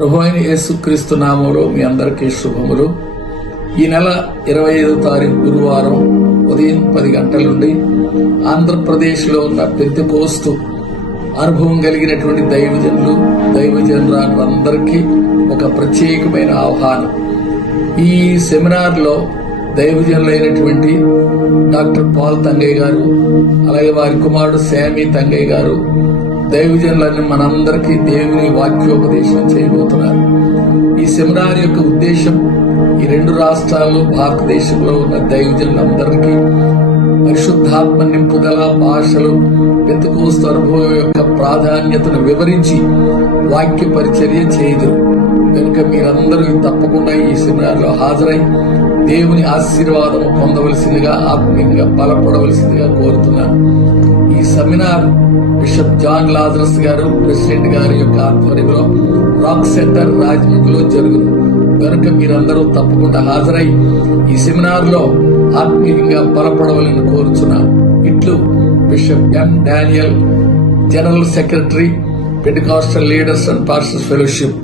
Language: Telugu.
ప్రభు అయిన యేసుక్రీస్తు నామములో మీ అందరికీ శుభములు. ఈ నెల 25వ తారీఖు గురువారం ఉదయం 10 గంటల నుండి ఆంధ్రప్రదేశ్లో ఉన్న పెంతెకోస్తు అనుభవం కలిగినటువంటి దైవజనులందరికీ ఒక ప్రత్యేకమైన ఆహ్వానం. ఈ సెమినార్లో దైవజనులైనటువంటి డాక్టర్ పాల్ తంగయ్య గారు, అలాగే వారి కుమారుడు శామీ తంగయ్య గారు దైవజనులని మనందరికీ దేవుని వాక్యోపదేశం చేయబోతున్నారు. ఈ సెమినార్ యొక్క ఉద్దేశం ఈ 2 రాష్ట్రాల్లో భారతదేశంలో ఉన్న దైవజనులందరికీ పరిశుద్ధాత్మ నింపుదల, భాషలు, పెంతెకోస్తు అనుభవం యొక్క ప్రాధాన్యతను వివరించి వాక్య పరిచర్య చేయదు. కనుక మీరందరూ తప్పకుండా ఈ సెమినార్ లో హాజరై దేవుని ఆశీర్వాదం పొందవలసిందిగా, ఆత్మీయంగా బలపడవలసిందిగా కోరుతున్నాను. ఈ సెమినార్ బిషప్ జాన్ లాజరస్ గారు ప్రెసిడెంట్ గారి యొక్క ఆధ్వర్యంలో రాక్ సెంటర్ రాజమండ్రిలో జరుగును. కనుక మీరందరూ తప్పకుండా హాజరై ఈ సెమినార్ లో ఆత్మీయంగా బలపడవాలని కోరుచున్నాను. ఇట్లు bishop M Daniel, general secretary, pentecostal leaders and pastors fellowship.